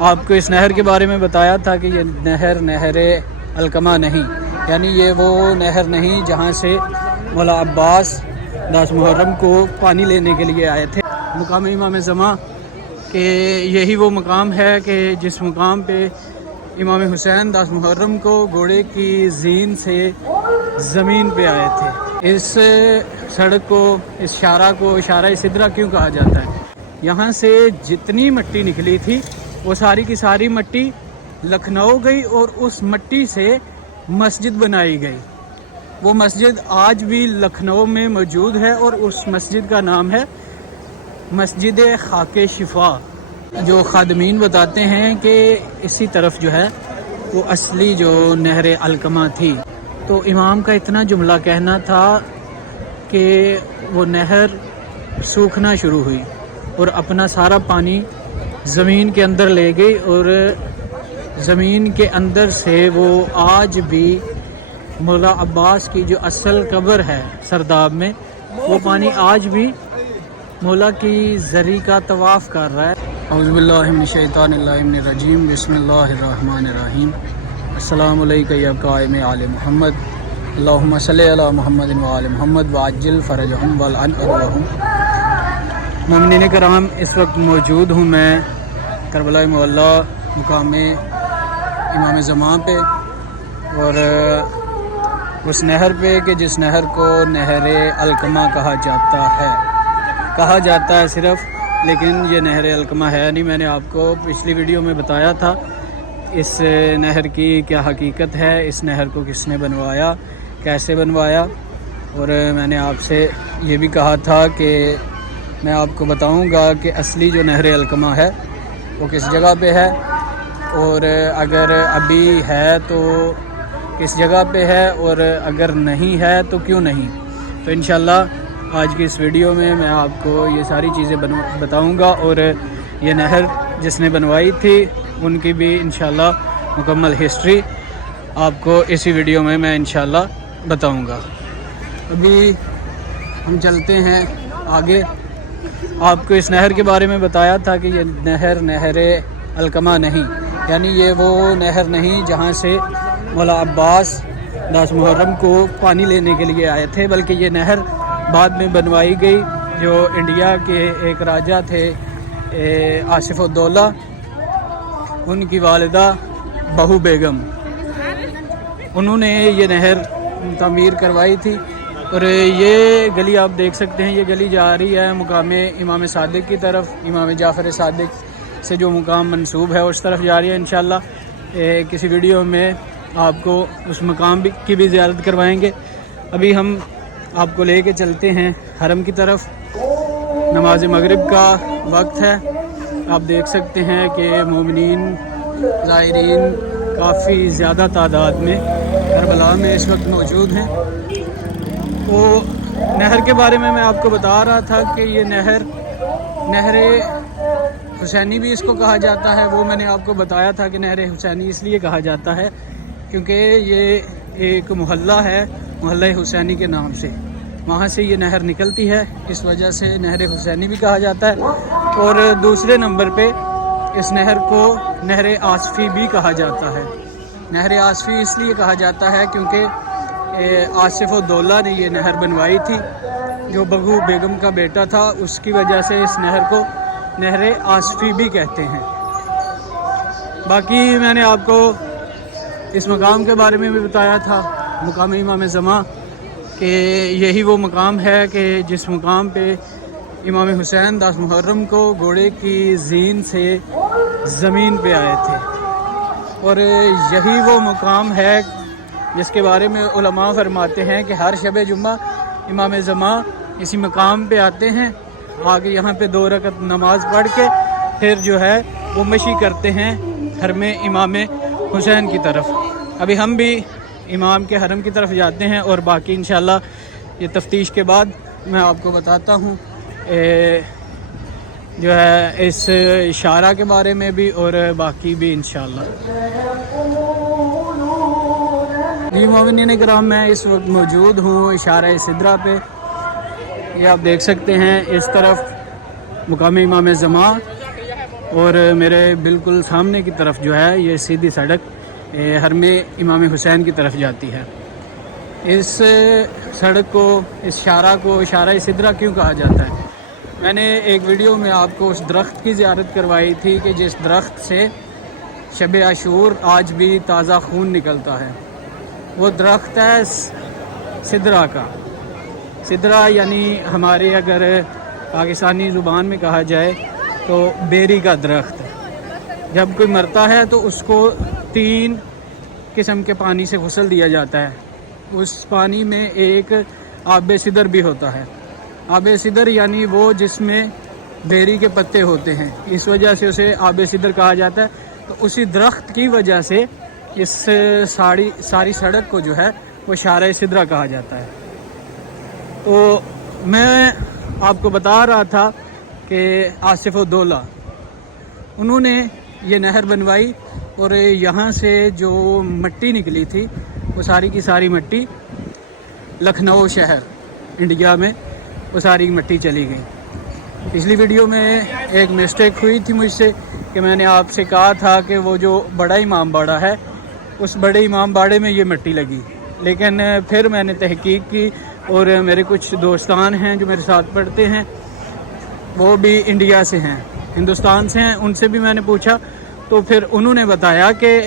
آپ کو اس نہر کے بارے میں بتایا تھا کہ یہ نہر علقمہ نہیں، یعنی یہ وہ نہر نہیں جہاں سے مولا عباس 10 محرم کو پانی لینے کے لیے آئے تھے۔ مقام امام زمان کہ یہی وہ مقام ہے کہ جس مقام پہ امام حسین 10 محرم کو گھوڑے کی زین سے زمین پہ آئے تھے۔ اس سڑک کو، اس شارع کو شارع سدرہ کیوں کہا جاتا ہے؟ یہاں سے جتنی مٹی نکلی تھی وہ ساری کی ساری مٹی لکھنؤ گئی اور اس مٹی سے مسجد بنائی گئی۔ وہ مسجد آج بھی لکھنؤ میں موجود ہے اور اس مسجد کا نام ہے مسجد خاک شفا۔ جو خادمین بتاتے ہیں کہ اسی طرف جو ہے وہ اصلی جو نہر علقمہ تھی۔ تو امام کا اتنا جملہ کہنا تھا کہ وہ نہر سوکھنا شروع ہوئی اور اپنا سارا پانی زمین کے اندر لے گئی، اور زمین کے اندر سے وہ آج بھی مولا عباس کی جو اصل قبر ہے سرداب میں، وہ پانی آج بھی مولا کی زری کا طواف کر رہا ہے۔ اعوذ باللہ من الشیطان الرجیم، بسم اللہ الرحمن الرحیم۔ السلام علیکم یا قائم آل محمد، اللہم صلی علی محمد و آل محمد وعجل فرجہم والعن ارواحہم۔ مومنین کرام، اس وقت موجود ہوں میں کربلا معلیٰ مقام امام زمان پہ، اور اس نہر پہ کہ جس نہر کو نہر علقمہ کہا جاتا ہے صرف، لیکن یہ نہر علقمہ ہے نہیں۔ میں نے آپ کو پچھلی ویڈیو میں بتایا تھا اس نہر کی کیا حقیقت ہے، اس نہر کو کس نے بنوایا، کیسے بنوایا، اور میں نے آپ سے یہ بھی کہا تھا کہ میں آپ کو بتاؤں گا کہ اصلی جو نہر علقمہ ہے وہ کس جگہ پہ ہے، اور اگر ابھی ہے تو کس جگہ پہ ہے، اور اگر نہیں ہے تو کیوں نہیں۔ تو انشاءاللہ آج کی اس ویڈیو میں میں آپ کو یہ ساری چیزیں بتاؤں گا، اور یہ نہر جس نے بنوائی تھی ان کی بھی انشاءاللہ مکمل ہسٹری آپ کو اسی ویڈیو میں انشاءاللہ بتاؤں گا۔ ابھی ہم چلتے ہیں آگے۔ آپ کو اس نہر کے بارے میں بتایا تھا کہ یہ نہر علقمہ نہیں، یعنی یہ وہ نہر نہیں جہاں سے مولا عباس 10 محرم کو پانی لینے کے لیے آئے تھے، بلکہ یہ نہر بعد میں بنوائی گئی۔ جو انڈیا کے ایک راجہ تھے آصف الدولہ، ان کی والدہ بہو بیگم، انہوں نے یہ نہر تعمیر کروائی تھی۔ اور یہ گلی آپ دیکھ سکتے ہیں، یہ گلی جا رہی ہے مقام امام صادق کی طرف، امام جعفر صادق سے جو مقام منسوب ہے اس طرف جا رہی ہے۔ انشاءاللہ کسی ویڈیو میں آپ کو اس مقام کی بھی زیارت کروائیں گے۔ ابھی ہم آپ کو لے کے چلتے ہیں حرم کی طرف۔ نماز مغرب کا وقت ہے، آپ دیکھ سکتے ہیں کہ مومنین زائرین کافی زیادہ تعداد میں کربلا میں اس وقت موجود ہیں۔ وہ نہر کے بارے میں آپ کو بتا رہا تھا کہ یہ نہر حسینی بھی اس کو کہا جاتا ہے۔ وہ میں نے آپ کو بتایا تھا کہ نہر حسینی اس لیے کہا جاتا ہے کیونکہ یہ ایک محلہ ہے، محلہ حسینی کے نام سے، وہاں سے یہ نہر نکلتی ہے، اس وجہ سے نہر حسینی بھی کہا جاتا ہے۔ اور دوسرے نمبر پہ اس نہر کو نہر آصفی بھی کہا جاتا ہے۔ نہر آصفی اس لیے کہا جاتا ہے کیونکہ آصف الدولہ نے یہ نہر بنوائی تھی، جو بہو بیگم کا بیٹا تھا، اس کی وجہ سے اس نہر کو نہر آصفی بھی کہتے ہیں۔ باقی میں نے آپ کو اس مقام کے بارے میں بھی بتایا تھا، مقام امام زمان، کہ یہی وہ مقام ہے کہ جس مقام پہ امام حسین 10 محرم کو گھوڑے کی زین سے زمین پہ آئے تھے، اور یہی وہ مقام ہے جس کے بارے میں علماء فرماتے ہیں کہ ہر شب جمعہ امام زمان اسی مقام پہ آتے ہیں، آگے یہاں پہ 2 رکعت نماز پڑھ کے پھر جو ہے وہ مشی کرتے ہیں حرم امام حسین کی طرف۔ ابھی ہم بھی امام کے حرم کی طرف جاتے ہیں، اور باقی انشاءاللہ یہ تفتیش کے بعد میں آپ کو بتاتا ہوں جو ہے اس اشارہ کے بارے میں بھی، اور باقی بھی انشاءاللہ۔ جی مومنین کرام، میں اس وقت موجود ہوں اشارہ سدرہ پہ، یہ آپ دیکھ سکتے ہیں اس طرف مقام امام زمان اور میرے بالکل سامنے کی طرف جو ہے یہ سیدھی سڑک حرم امام حسین کی طرف جاتی ہے۔ اس سڑک کو، اس شارع کو شارع سدرہ کیوں کہا جاتا ہے؟ میں نے ایک ویڈیو میں آپ کو اس درخت کی زیارت کروائی تھی کہ جس درخت سے شب عاشور آج بھی تازہ خون نکلتا ہے۔ وہ درخت ہے سدرہ کا۔ سدرہ یعنی ہمارے اگر پاکستانی زبان میں کہا جائے تو بیری کا درخت۔ جب کوئی مرتا ہے تو اس کو 3 قسم کے پانی سے غسل دیا جاتا ہے۔ اس پانی میں ایک آب سدر بھی ہوتا ہے۔ آب سدر یعنی وہ جس میں بیری کے پتے ہوتے ہیں، اس وجہ سے اسے آب سدر کہا جاتا ہے۔ تو اسی درخت کی وجہ سے اس ساری سڑک کو جو ہے وہ شارع سدرہ کہا جاتا ہے۔ تو میں آپ کو بتا رہا تھا کہ آصف الدولہ انہوں نے یہ نہر بنوائی، اور یہاں سے جو مٹی نکلی تھی وہ ساری کی ساری مٹی لکھنؤ شہر انڈیا میں وہ ساری مٹی چلی گئی۔ پچھلی ویڈیو میں ایک مسٹیک ہوئی تھی مجھ سے کہ میں نے آپ سے کہا تھا کہ وہ جو بڑا امام باڑہ ہے اس بڑے امام باڑے میں یہ مٹی لگی، لیکن پھر میں نے تحقیق کی اور میرے کچھ دوستان ہیں جو میرے ساتھ پڑھتے ہیں، وہ بھی انڈیا سے ہیں، ہندوستان سے ہیں، ان سے بھی میں نے پوچھا تو پھر انہوں نے بتایا کہ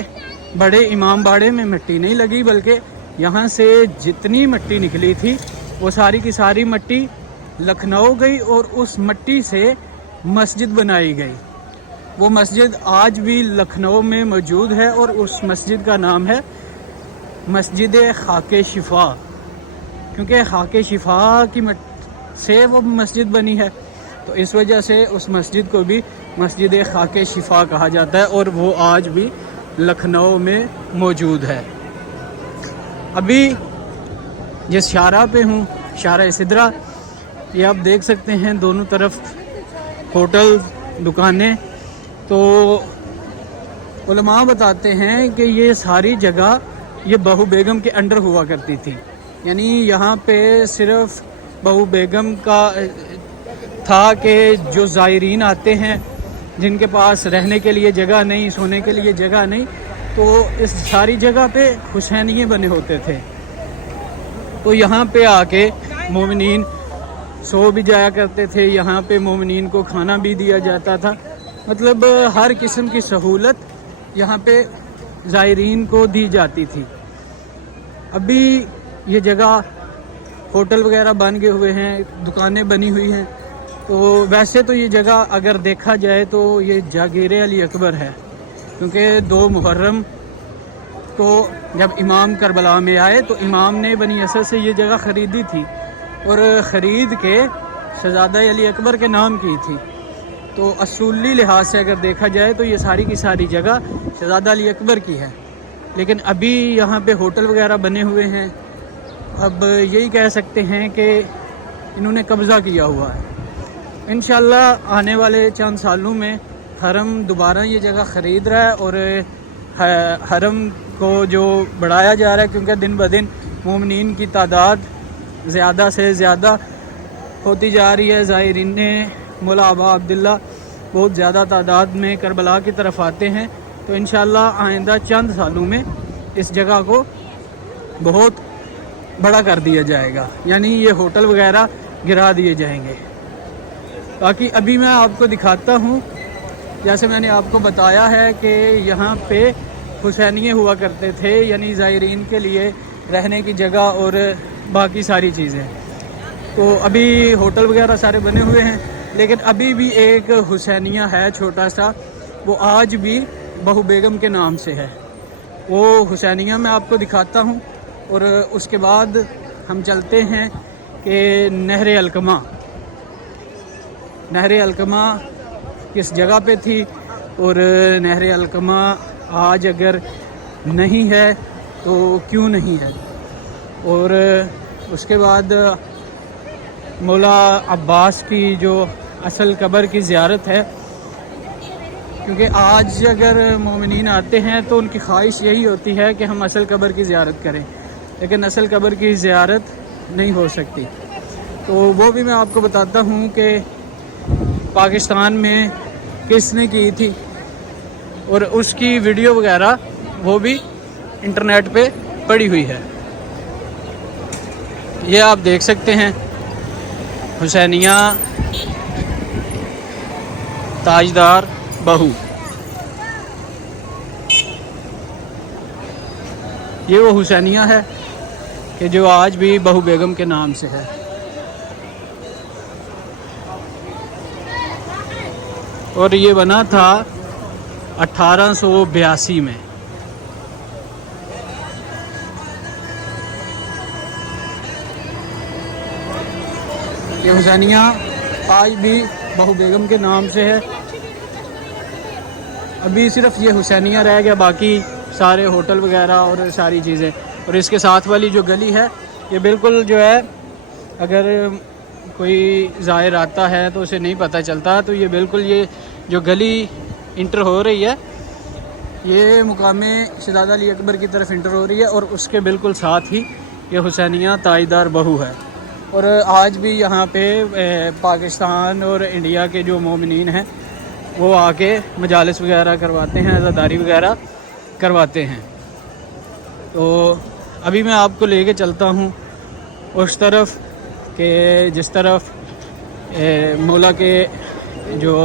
بڑے امام باڑے میں مٹی نہیں لگی، بلکہ یہاں سے جتنی مٹی نکلی تھی وہ ساری کی ساری مٹی لکھنؤ گئی اور اس مٹی سے مسجد بنائی گئی۔ وہ مسجد آج بھی لکھنؤ میں موجود ہے اور اس مسجد کا نام ہے مسجد خاک شفا، کیونکہ خاک شفا کی سے وہ مسجد بنی ہے، تو اس وجہ سے اس مسجد کو بھی مسجد خاک شفا کہا جاتا ہے، اور وہ آج بھی لکھنؤ میں موجود ہے۔ ابھی جس شارع پہ ہوں، شارع سدرہ، یہ آپ دیکھ سکتے ہیں دونوں طرف ہوٹل، دکانیں۔ تو علماء بتاتے ہیں کہ یہ ساری جگہ یہ بہو بیگم کے انڈر ہوا کرتی تھی، یعنی یہاں پہ صرف بہو بیگم کا تھا کہ جو زائرین آتے ہیں جن کے پاس رہنے کے لیے جگہ نہیں، سونے کے لیے جگہ نہیں، تو اس ساری جگہ پہ حسینیے بنے ہوتے تھے، تو یہاں پہ آ کے مومنین سو بھی جایا کرتے تھے، یہاں پہ مومنین کو کھانا بھی دیا جاتا تھا، مطلب ہر قسم کی سہولت یہاں پہ زائرین کو دی جاتی تھی۔ ابھی یہ جگہ ہوٹل وغیرہ بن گئے ہوئے ہیں، دکانیں بنی ہوئی ہیں، تو ویسے تو یہ جگہ اگر دیکھا جائے تو یہ جاگیر علی اکبر ہے، کیونکہ 2 محرم کو جب امام کربلا میں آئے تو امام نے بنی اسد سے یہ جگہ خریدی تھی، اور خرید کے شہزادہ علی اکبر کے نام کی تھی۔ تو اصولی لحاظ سے اگر دیکھا جائے تو یہ ساری کی ساری جگہ شہزادہ علی اکبر کی ہے، لیکن ابھی یہاں پہ ہوٹل وغیرہ بنے ہوئے ہیں۔ اب یہی کہہ سکتے ہیں کہ انہوں نے قبضہ کیا ہوا ہے۔ انشاءاللہ آنے والے چند سالوں میں حرم دوبارہ یہ جگہ خرید رہا ہے، اور حرم کو جو بڑھایا جا رہا ہے، کیونکہ دن بدن مومنین کی تعداد زیادہ سے زیادہ ہوتی جا رہی ہے۔ زائرین مولا ابا عبداللہ بہت زیادہ تعداد میں کربلا کی طرف آتے ہیں، تو انشاءاللہ آئندہ چند سالوں میں اس جگہ کو بہت بڑا کر دیا جائے گا، یعنی یہ ہوٹل وغیرہ گرا دیے جائیں گے۔ باقی ابھی میں آپ کو دکھاتا ہوں، جیسے میں نے آپ کو بتایا ہے کہ یہاں پہ حسینیے ہوا کرتے تھے، یعنی زائرین کے لیے رہنے کی جگہ اور باقی ساری چیزیں۔ تو ابھی ہوٹل وغیرہ سارے بنے ہوئے ہیں، لیکن ابھی بھی ایک حسینیہ ہے چھوٹا سا، وہ آج بھی بہو بیگم کے نام سے ہے۔ وہ حسینیہ میں آپ کو دکھاتا ہوں، اور اس کے بعد ہم چلتے ہیں کہ نہر علقمہ کس جگہ پہ تھی، اور نہر علقمہ آج اگر نہیں ہے تو کیوں نہیں ہے، اور اس کے بعد مولا عباس کی جو اصل قبر کی زیارت ہے، کیونکہ آج اگر مومنین آتے ہیں تو ان کی خواہش یہی ہوتی ہے کہ ہم اصل قبر کی زیارت کریں، لیکن اصل قبر کی زیارت نہیں ہو سکتی۔ تو وہ بھی میں آپ کو بتاتا ہوں کہ پاکستان میں کس نے کی تھی، اور اس کی ویڈیو وغیرہ وہ بھی انٹرنیٹ پہ پڑی ہوئی ہے۔ یہ آپ دیکھ سکتے ہیں حسینیہ تاجدار بہو، یہ وہ حسینیہ ہے کہ جو آج بھی بہو بیگم کے نام سے ہے، اور یہ بنا تھا 1882 میں۔ یہ حسینیہ آج بھی بہو بیگم کے نام سے ہے۔ ابھی صرف یہ حسینیہ رہ گیا، باقی سارے ہوٹل وغیرہ اور ساری چیزیں۔ اور اس کے ساتھ والی جو گلی ہے یہ بالکل جو ہے، اگر کوئی زائر آتا ہے تو اسے نہیں پتہ چلتا، تو یہ بالکل یہ جو گلی انٹر ہو رہی ہے یہ مقام شہزادہ علی اکبر کی طرف انٹر ہو رہی ہے، اور اس کے بالکل ساتھ ہی یہ حسینیہ تاجدار بہو ہے۔ اور آج بھی یہاں پہ پاکستان اور انڈیا کے جو مومنین ہیں وہ آ کے مجالس وغیرہ کرواتے ہیں، عزاداری وغیرہ کرواتے ہیں۔ تو ابھی میں آپ کو لے کے چلتا ہوں اس طرف کہ جس طرف مولا کے جو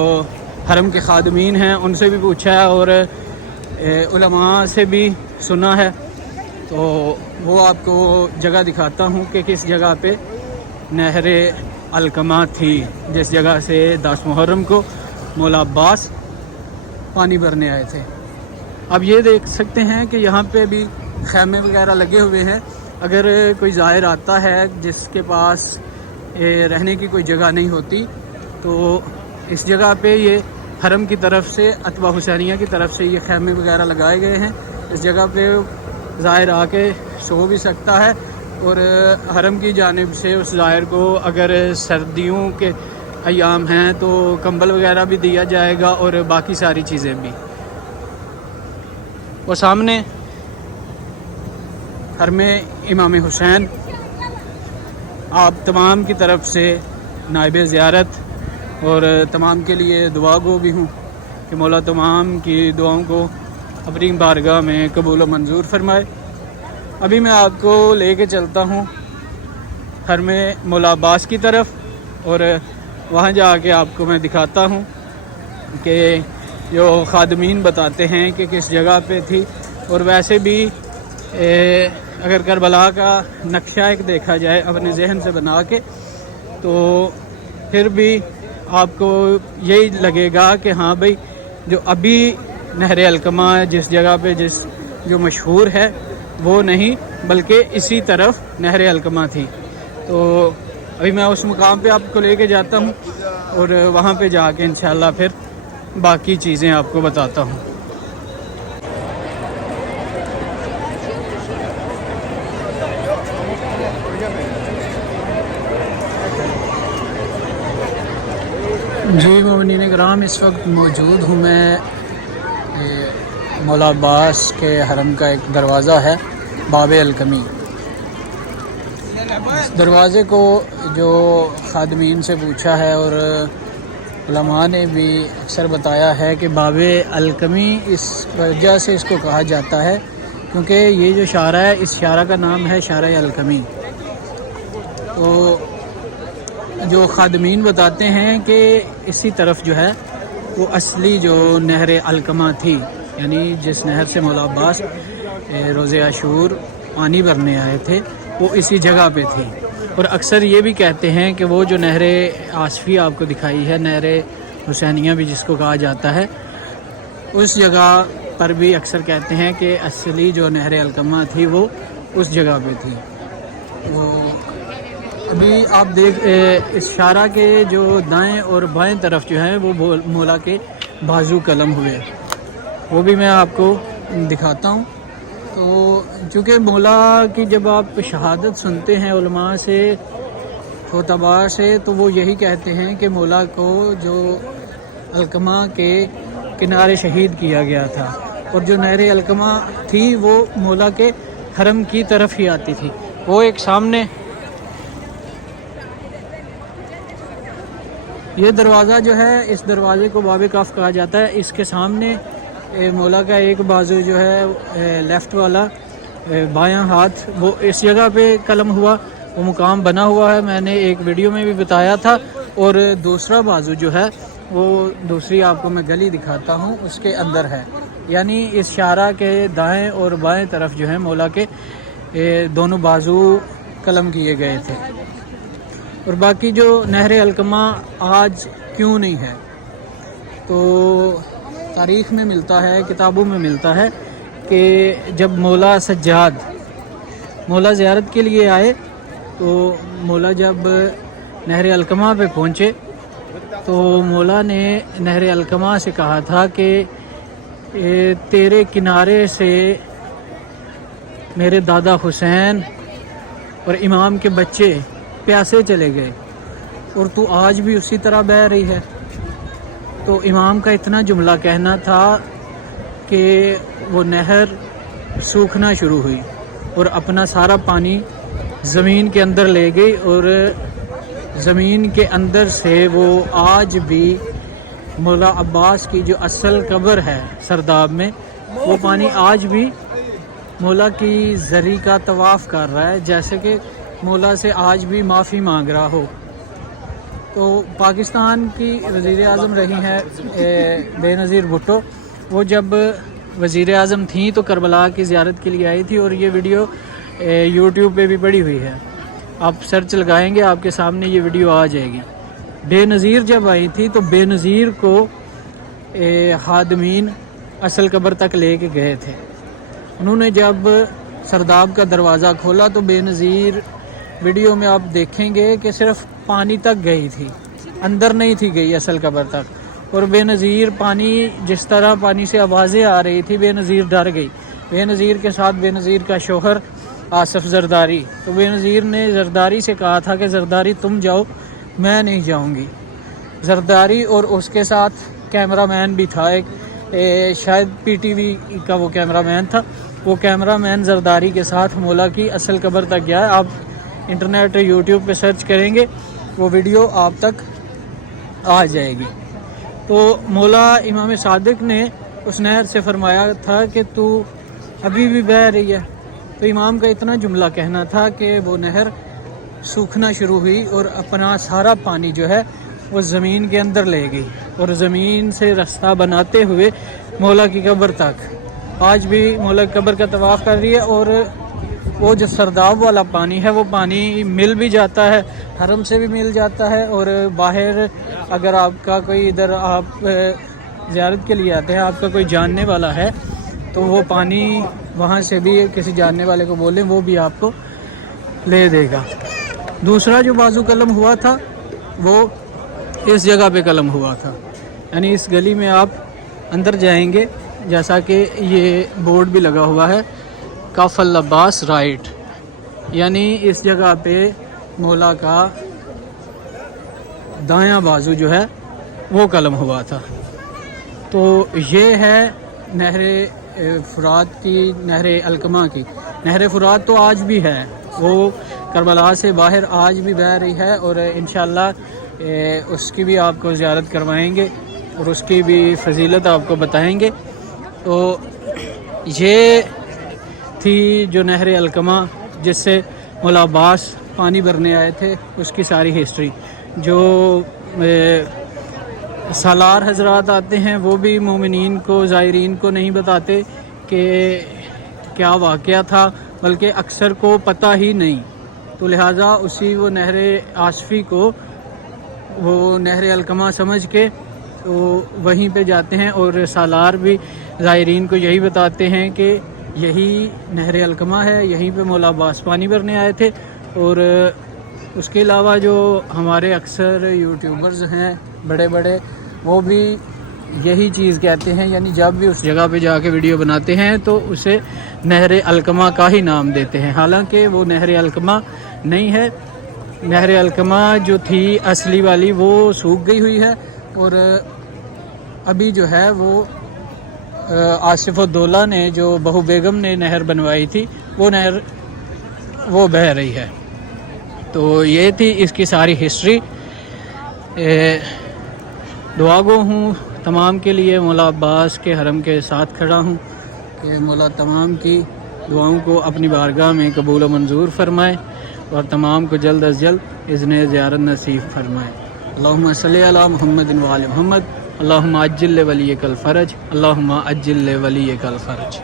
حرم کے خادمین ہیں ان سے بھی پوچھا ہے اور علماء سے بھی سنا ہے، تو وہ آپ کو جگہ دکھاتا ہوں کہ کس جگہ پہ نہر علقمہ تھی، جس جگہ سے 10 محرم کو مولا عباس پانی بھرنے آئے تھے۔ اب یہ دیکھ سکتے ہیں کہ یہاں پہ بھی خیمے وغیرہ لگے ہوئے ہیں۔ اگر کوئی زائر آتا ہے جس کے پاس رہنے کی کوئی جگہ نہیں ہوتی تو اس جگہ پہ یہ حرم کی طرف سے اتباع حسینیہ کی طرف سے یہ خیمے وغیرہ لگائے گئے ہیں۔ اس جگہ پہ زائر آ کے سو بھی سکتا ہے، اور حرم کی جانب سے اس زائر کو اگر سردیوں کے ایام ہیں تو کمبل وغیرہ بھی دیا جائے گا اور باقی ساری چیزیں بھی۔ اور سامنے حرم امام حسین، آپ تمام کی طرف سے نائب زیارت اور تمام کے لیے دعا گو بھی ہوں کہ مولا تمام کی دعاؤں کو اپنی بارگاہ میں قبول و منظور فرمائے۔ ابھی میں آپ کو لے کے چلتا ہوں حرم مولا عباس کی طرف، اور وہاں جا کے آپ کو میں دکھاتا ہوں کہ جو خادمین بتاتے ہیں کہ کس جگہ پہ تھی۔ اور ویسے بھی اگر کربلا کا نقشہ ایک دیکھا جائے اپنے ذہن سے بنا کے، تو پھر بھی آپ کو یہی لگے گا کہ ہاں بھائی جو ابھی نہر علقمہ جس جگہ پہ جو مشہور ہے وہ نہیں، بلکہ اسی طرف نہر علقمہ تھی۔ تو ابھی میں اس مقام پہ آپ کو لے کے جاتا ہوں اور وہاں پہ جا کے انشاءاللہ پھر باقی چیزیں آپ کو بتاتا ہوں۔ جی مومنین کرام، اس وقت موجود ہوں میں مولا عباس کے حرم کا ایک دروازہ ہے باب الکمی۔ اس دروازے کو جو خادمین سے پوچھا ہے اور علماء نے بھی اکثر بتایا ہے کہ باب الکمی اس وجہ سے اس کو کہا جاتا ہے کیونکہ یہ جو شارع ہے، اس شارع کا نام ہے شارع الکمی۔ تو جو خادمین بتاتے ہیں کہ اسی طرف جو ہے وہ اصلی جو نہر علقمہ تھی، یعنی جس نہر سے مولا عباس روز عاشور پانی بھرنے آئے تھے، وہ اسی جگہ پہ تھی۔ اور اکثر یہ بھی کہتے ہیں کہ وہ جو نہر آصفی آپ کو دکھائی ہے، نہر حسینیہ بھی جس کو کہا جاتا ہے، اس جگہ پر بھی اکثر کہتے ہیں کہ اصلی جو نہر علقمہ تھی وہ اس جگہ پہ تھی۔ وہ ابھی آپ اس شارع کے جو دائیں اور بائیں طرف جو ہے وہ مولا کے بازو قلم ہوئے، وہ بھی میں آپ کو دکھاتا ہوں۔ تو چونکہ مولا کی جب آپ شہادت سنتے ہیں علماء سے، خطباء سے، تو وہ یہی کہتے ہیں کہ مولا کو جو علقمہ کے کنارے شہید کیا گیا تھا، اور جو نہر علقمہ تھی وہ مولا کے حرم کی طرف ہی آتی تھی۔ وہ ایک سامنے یہ دروازہ جو ہے، اس دروازے کو باب کاف کہا جاتا ہے۔ اس کے سامنے مولا کا ایک بازو جو ہے لیفٹ والا بایاں ہاتھ، وہ اس جگہ پہ قلم ہوا، وہ مقام بنا ہوا ہے، میں نے ایک ویڈیو میں بھی بتایا تھا۔ اور دوسرا بازو جو ہے وہ دوسری آپ کو میں گلی دکھاتا ہوں، اس کے اندر ہے، یعنی اس شارہ کے دائیں اور بائیں طرف جو ہے مولا کے دونوں بازو قلم کیے گئے تھے۔ اور باقی جو نہر علقمہ آج کیوں نہیں ہے، تو تاریخ میں ملتا ہے، کتابوں میں ملتا ہے کہ جب مولا سجاد مولا زیارت کے لیے آئے تو مولا جب نہر علقمہ پہ پہنچے تو مولا نے نہر علقمہ سے کہا تھا کہ تیرے کنارے سے میرے دادا حسین اور امام کے بچے پیاسے چلے گئے اور تو آج بھی اسی طرح بہہ رہی ہے۔ تو امام کا اتنا جملہ کہنا تھا کہ وہ نہر سوکھنا شروع ہوئی اور اپنا سارا پانی زمین کے اندر لے گئی، اور زمین کے اندر سے وہ آج بھی مولا عباس کی جو اصل قبر ہے سرداب میں، وہ پانی آج بھی مولا کی زری کا طواف کر رہا ہے، جیسے کہ مولا سے آج بھی معافی مانگ رہا ہو۔ تو پاکستان کی وزیر اعظم رہی ہیں بے نظیر بھٹو، وہ جب وزیر اعظم تھیں تو کربلا کی زیارت کے لیے آئی تھی، اور یہ ویڈیو یوٹیوب پہ بھی پڑی ہوئی ہے، آپ سرچ لگائیں گے آپ کے سامنے یہ ویڈیو آ جائے گی۔ بے نظیر جب آئی تھی تو بے نظیر کو خادمین اصل قبر تک لے کے گئے تھے۔ انہوں نے جب سرداب کا دروازہ کھولا تو بے نظیر ویڈیو میں آپ دیکھیں گے کہ صرف پانی تک گئی تھی، اندر نہیں تھی گئی اصل قبر تک۔ اور بے نظیر پانی، جس طرح پانی سے آوازیں آ رہی تھی، بے نظیر ڈر گئی۔ بے نظیر کے ساتھ بے نظیر کا شوہر آصف زرداری، تو بے نظیر نے زرداری سے کہا تھا کہ زرداری تم جاؤ، میں نہیں جاؤں گی۔ زرداری اور اس کے ساتھ کیمرہ مین بھی تھا ایک، شاید پی ٹی وی کا وہ کیمرہ مین تھا، وہ کیمرہ مین زرداری کے ساتھ مولا کی اصل قبر تک گیا۔ آپ انٹرنیٹ یوٹیوب پہ سرچ کریں گے وہ ویڈیو آپ تک آ جائے گی۔ تو مولا امام صادق نے اس نہر سے فرمایا تھا کہ تو ابھی بھی بہہ رہی ہے، تو امام کا اتنا جملہ کہنا تھا کہ وہ نہر سوکھنا شروع ہوئی اور اپنا سارا پانی جو ہے وہ زمین کے اندر لے گئی، اور زمین سے رستہ بناتے ہوئے مولا کی قبر تک آج بھی مولا کی قبر کا طواف کر رہی ہے۔ اور وہ جو سرداب والا پانی ہے وہ پانی مل بھی جاتا ہے، حرم سے بھی مل جاتا ہے، اور باہر اگر آپ کا کوئی ادھر آپ زیارت کے لیے آتے ہیں، آپ کا کوئی جاننے والا ہے تو وہ پانی وہاں سے بھی کسی جاننے والے کو بولیں، وہ بھی آپ کو لے دے گا۔ دوسرا جو بازو قلم ہوا تھا وہ اس جگہ پہ قلم ہوا تھا، یعنی اس گلی میں آپ اندر جائیں گے، جیسا کہ یہ بورڈ بھی لگا ہوا ہے کاف العباس رائٹ، یعنی اس جگہ پہ مولا کا دایاں بازو جو ہے وہ قلم ہوا تھا۔ تو یہ ہے نہر فرات کی، نہر علقمہ کی۔ نہر فرات تو آج بھی ہے، وہ کربلا سے باہر آج بھی بہہ رہی ہے، اور انشاءاللہ اس کی بھی آپ کو زیارت کروائیں گے اور اس کی بھی فضیلت آپ کو بتائیں گے۔ تو یہ تھی جو نہر علقمہ جس سے مولا عباس پانی بھرنے آئے تھے، اس کی ساری ہسٹری۔ جو سالار حضرات آتے ہیں وہ بھی مومنین کو، زائرین کو نہیں بتاتے کہ کیا واقعہ تھا، بلکہ اکثر کو پتہ ہی نہیں، تو لہٰذا اسی وہ نہر آصفی کو وہ نہر علقمہ سمجھ کے تو وہیں پہ جاتے ہیں، اور سالار بھی زائرین کو یہی بتاتے ہیں کہ یہی نہر علقمہ ہے، یہیں پہ مولا عباس پانی بھرنے آئے تھے۔ اور اس کے علاوہ جو ہمارے اکثر یوٹیوبرز ہیں بڑے بڑے، وہ بھی یہی چیز کہتے ہیں، یعنی جب بھی اس جگہ پہ جا کے ویڈیو بناتے ہیں تو اسے نہر علقمہ کا ہی نام دیتے ہیں، حالانکہ وہ نہر علقمہ نہیں ہے۔ نہر علقمہ جو تھی اصلی والی وہ سوکھ گئی ہوئی ہے، اور ابھی جو ہے وہ آصف الدولہ نے، جو بہو بیگم نے نہر بنوائی تھی، وہ نہر وہ بہہ رہی ہے۔ تو یہ تھی اس کی ساری ہسٹری۔ دعا گو ہوں تمام کے لیے، مولا عباس کے حرم کے ساتھ کھڑا ہوں کہ مولا تمام کی دعاؤں کو اپنی بارگاہ میں قبول و منظور فرمائے اور تمام کو جلد از جلد اذن زیارت نصیب فرمائے۔ اللہم صلی علی محمد و آل محمد، اللہم عجل لولیک الفرج، اللہم عجل لولیک الفرج۔